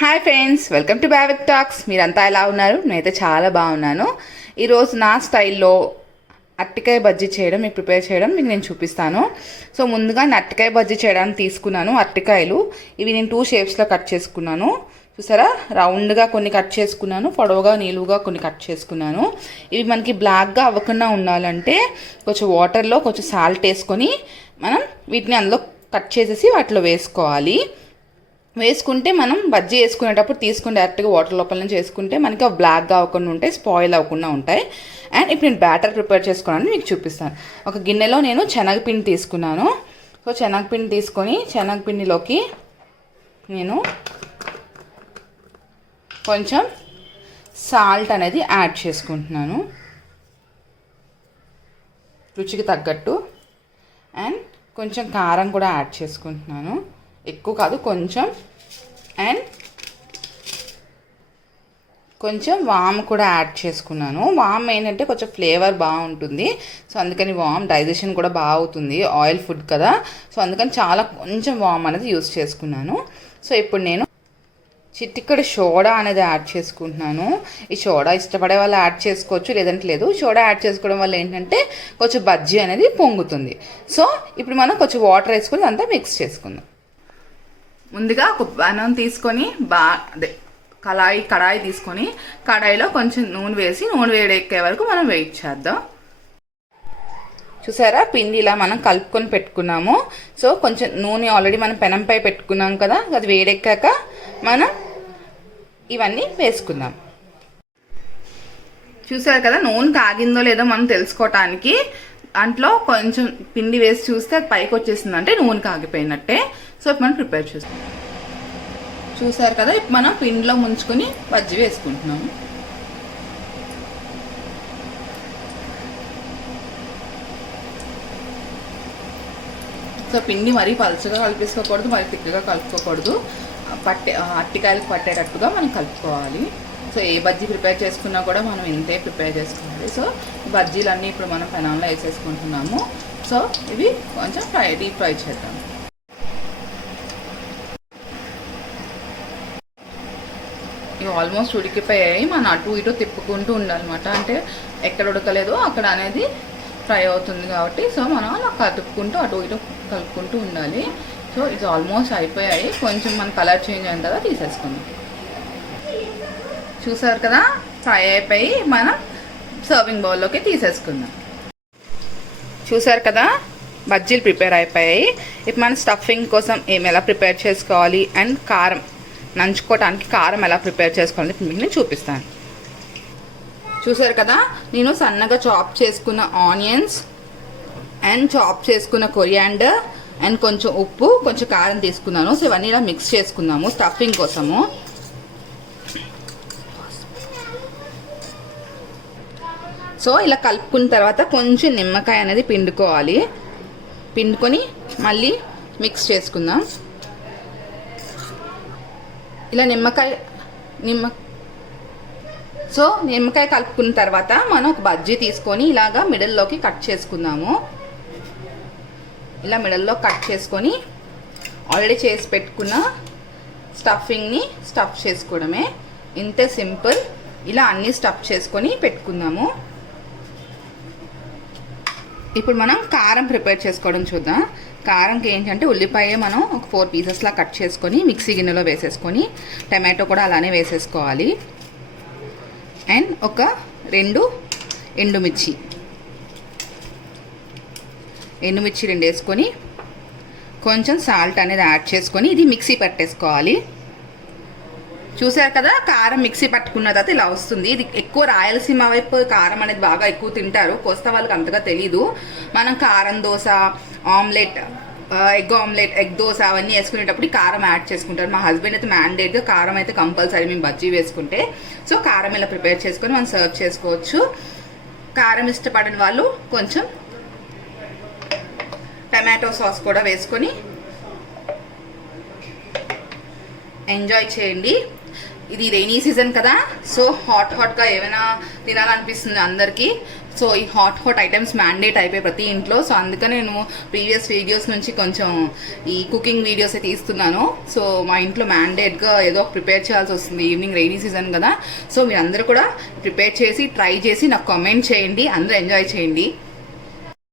Hi friends welcome to Bhavik talks. మీరంతా ఎలా ఉన్నారు? నేనైతే చాలా బాగున్నాను. ఈరోజు నా స్టైల్లో అట్టికాయ బజ్జీ చేయడం మీకు ప్రిపేర్ చేయడం మీకు నేను చూపిస్తాను. సో ముందుగా నేను అట్టికాయ బజ్జీ చేయడానికి తీసుకున్నాను అట్టికాయలు ఇవి నేను టూ షేప్స్లో కట్ చేసుకున్నాను. చూసారా? రౌండ్గా కొన్ని కట్ చేసుకున్నాను పొడవుగా నిలువుగా కొన్ని కట్ చేసుకున్నాను. ఇవి మనకి బ్లాక్గా అవ్వకుండా ఉండాలంటే కొంచెం వాటర్లో కొంచెం సాల్ట్ వేసుకొని మనం వీటిని అందులో కట్ చేసేసి వాటిలో వేసుకోవాలి. వేసుకుంటే మనం బజ్జీ వేసుకునేటప్పుడు తీసుకుని డైరెక్ట్గా వాటర్ లోపల నుంచి వేసుకుంటే మనకి అవి బ్లాక్గా అవ్వకుండా ఉంటాయి స్పాయిల్ అవ్వకుండా ఉంటాయి. అండ్ ఇప్పుడు నేను బ్యాటర్ ప్రిపేర్ చేసుకున్నాను మీకు చూపిస్తాను. ఒక గిన్నెలో నేను శనగపిండి తీసుకున్నాను. సో శనగపిండి తీసుకొని శనగపిండిలోకి నేను కొంచెం సాల్ట్ అనేది యాడ్ చేసుకుంటున్నాను. రుచికి తగ్గట్టు. అండ్ కొంచెం కారం కూడా యాడ్ చేసుకుంటున్నాను. ఎక్కువ కాదు కొంచెం. అండ్ కొంచెం వామ్ కూడా యాడ్ చేసుకున్నాను. వామ్ ఏంటంటే కొంచెం ఫ్లేవర్ బాగుంటుంది. సో అందుకని వామ్ డైజెషన్ కూడా బాగా అవుతుంది ఆయిల్ ఫుడ్ కదా. సో అందుకని చాలా కొంచెం వామ్ అనేది యూస్ చేసుకున్నాను. సో ఇప్పుడు నేను చిట్టిక్కడ సోడా అనేది యాడ్ చేసుకుంటున్నాను. ఈ సోడా ఇష్టపడే వాళ్ళు యాడ్ చేసుకోవచ్చు లేదంటే లేదు. సోడా యాడ్ చేసుకోవడం వల్ల ఏంటంటే కొంచెం బజ్జీ అనేది పొంగుతుంది. సో ఇప్పుడు మనం కొంచెం వాటర్ వేసుకుని అంతా మిక్స్ చేసుకుందాం. ముందుగా ఒక బనం తీసుకొని బా అదే కళాయి కడాయి తీసుకొని కడాయిలో కొంచెం నూనె వేసి నూనె వేడెక్కే వరకు మనం వెయిట్ చేద్దాం. చూసారా? పిండి ఇలా మనం కలుపుకొని పెట్టుకున్నాము. సో కొంచెం నూనె ఆల్రెడీ మనం పెనంపై పెట్టుకున్నాం కదా అది వేడెక్కాక మనం ఇవన్నీ వేసుకుందాం. చూసారు కదా నూనె కాగిందో లేదో మనం తెలుసుకోవటానికి దాంట్లో కొంచెం పిండి వేసి చూస్తే అది పైకి వచ్చేసింది అంటే నూనె కాగిపోయినట్టే. సో ఇప్పుడు మనం ప్రిపేర్ చేస్తాం చూసారు కదా ఇప్పుడు మనం పిండిలో ముంచుకొని బజ్జి వేసుకుంటున్నాము. సో పిండి మరీ పలుచగా కలిపేసుకోకూడదు మరీ తిక్కగా కలుపుకోకూడదు. పట్టే అట్టికాయలకు పట్టేటట్టుగా మనం కలుపుకోవాలి. సో ఏ బజ్జీ ప్రిపేర్ చేసుకున్నా కూడా మనం ఇంతే ప్రిపేర్ చేసుకోవాలి సో బజ్జీలన్నీ ఇప్పుడు మనం పెనాల్లో వేసేసుకుంటున్నాము. సో ఇవి కొంచెం ఫ్రై డీప్ ఫ్రై చేద్దాం. ఇవి ఆల్మోస్ట్ ఉడికిపోయాయి. మనం అటు ఇటు తిప్పుకుంటూ ఉండాలన్నమాట. అంటే ఎక్కడ ఉడకలేదో అక్కడ అనేది ఫ్రై అవుతుంది కాబట్టి సో మనం అలా కలుపుకుంటూ అటు ఇటు కలుపుకుంటూ ఉండాలి. సో ఇది ఆల్మోస్ట్ అయిపోయాయి. కొంచెం మన కలర్ చేంజ్ అయిన తర్వాత తీసేసుకుందాం. చూసారు కదా? ఫ్రై అయిపోయి మనం సర్వింగ్ బౌల్లోకి తీసేసుకుందాం. చూసారు కదా? బజ్జీలు ప్రిపేర్ అయిపోయాయి. ఇప్పుడు మనం స్టఫింగ్ కోసం ఏం ఎలా ప్రిపేర్ చేసుకోవాలి? అండ్ కారం. నంచుకోవటానికి కారం ఎలా ప్రిపేర్ చేసుకోవాలి? మీకు నేను చూపిస్తాను. చూసారు కదా? నేను సన్నగా చాప్ చేసుకున్న ఆనియన్స్ అండ్ చాప్ చేసుకున్న కొరియాండర్ అండ్ కొంచెం ఉప్పు కొంచెం కారం తీసుకున్నాను. సో ఇవన్నీ ఇలా మిక్స్ చేసుకున్నాము స్టఫింగ్ కోసము. సో ఇలా కలుపుకున్న తర్వాత కొంచెం నిమ్మకాయ అనేది పిండుకోవాలి. పిండుకొని మళ్ళీ మిక్స్ చేసుకుందాం. ఇలా నిమ్మకాయ నిమ్మ సో నిమ్మకాయ కలుపుకున్న తర్వాత మనం ఒక బజ్జీ తీసుకొని ఇలాగా మిడిల్లోకి కట్ చేసుకుందాము. ఇలా మిడల్లో కట్ చేసుకొని ఆల్రెడీ చేసి పెట్టుకున్న స్టఫింగ్ని స్టఫ్ చేసుకోవడమే. ఇంతే సింపుల్. ఇలా అన్నీ స్టఫ్ చేసుకొని పెట్టుకుందాము. ఇప్పుడు మనం కారం ప్రిపేర్ చేసుకోవడం చూద్దాం. కారంకి ఏంటంటే ఉల్లిపాయ మనం ఒక ఫోర్ పీసెస్లా కట్ చేసుకొని మిక్సీ గిన్నెలో వేసేసుకొని టమాటో కూడా అలానే వేసేసుకోవాలి. అండ్ ఒక రెండు ఎండుమిర్చి. ఎండుమిర్చి రెండు వేసుకొని కొంచెం సాల్ట్ అనేది యాడ్ చేసుకొని ఇది మిక్సీ పట్టేసుకోవాలి. చూసారు కదా కారం మిక్సీ పట్టుకున్న తర్వాత ఇలా వస్తుంది. ఇది ఎక్కువ రాయలసీమ వైపు కారం అనేది బాగా ఎక్కువ తింటారు. కోస్తా వాళ్ళకి అంతగా తెలీదు. మనం కారం dosa omelette egg omelette egg dosa అవన్నీ వేసుకునేటప్పుడు కారం యాడ్ చేసుకుంటారు. మా హస్బెండ్ అయితే మ్యాండేట్గా కారం అయితే కంపల్సరీ మేము బజ్జీ వేసుకుంటే. సో కారం ఇలా ప్రిపేర్ చేసుకొని మనం సర్వ్ చేసుకోవచ్చు. కారం ఇష్టపడని వాళ్ళు కొంచెం టమాటో సాస్ కూడా వేసుకొని ఎంజాయ్ చేయండి. ఇది రైనీ సీజన్ కదా. సో హాట్ హాట్గా ఏమైనా తినాలనిపిస్తుంది అందరికీ. సో ఈ హాట్ హాట్ ఐటమ్స్ మ్యాండేట్ అయిపోయి ప్రతి ఇంట్లో. సో అందుకని నేను ప్రీవియస్ వీడియోస్ నుంచి కొంచెం ఈ కుకింగ్ వీడియోస్ అయితే తీస్తున్నాను. సో మా ఇంట్లో మ్యాండేట్గా ఏదో ఒక ప్రిపేర్ చేయాల్సి వస్తుంది. ఈవినింగ్ రైనీ సీజన్ కదా. సో మీరు కూడా ప్రిపేర్ చేసి ట్రై చేసి నాకు కామెంట్ చేయండి. అందరూ ఎంజాయ్ చేయండి.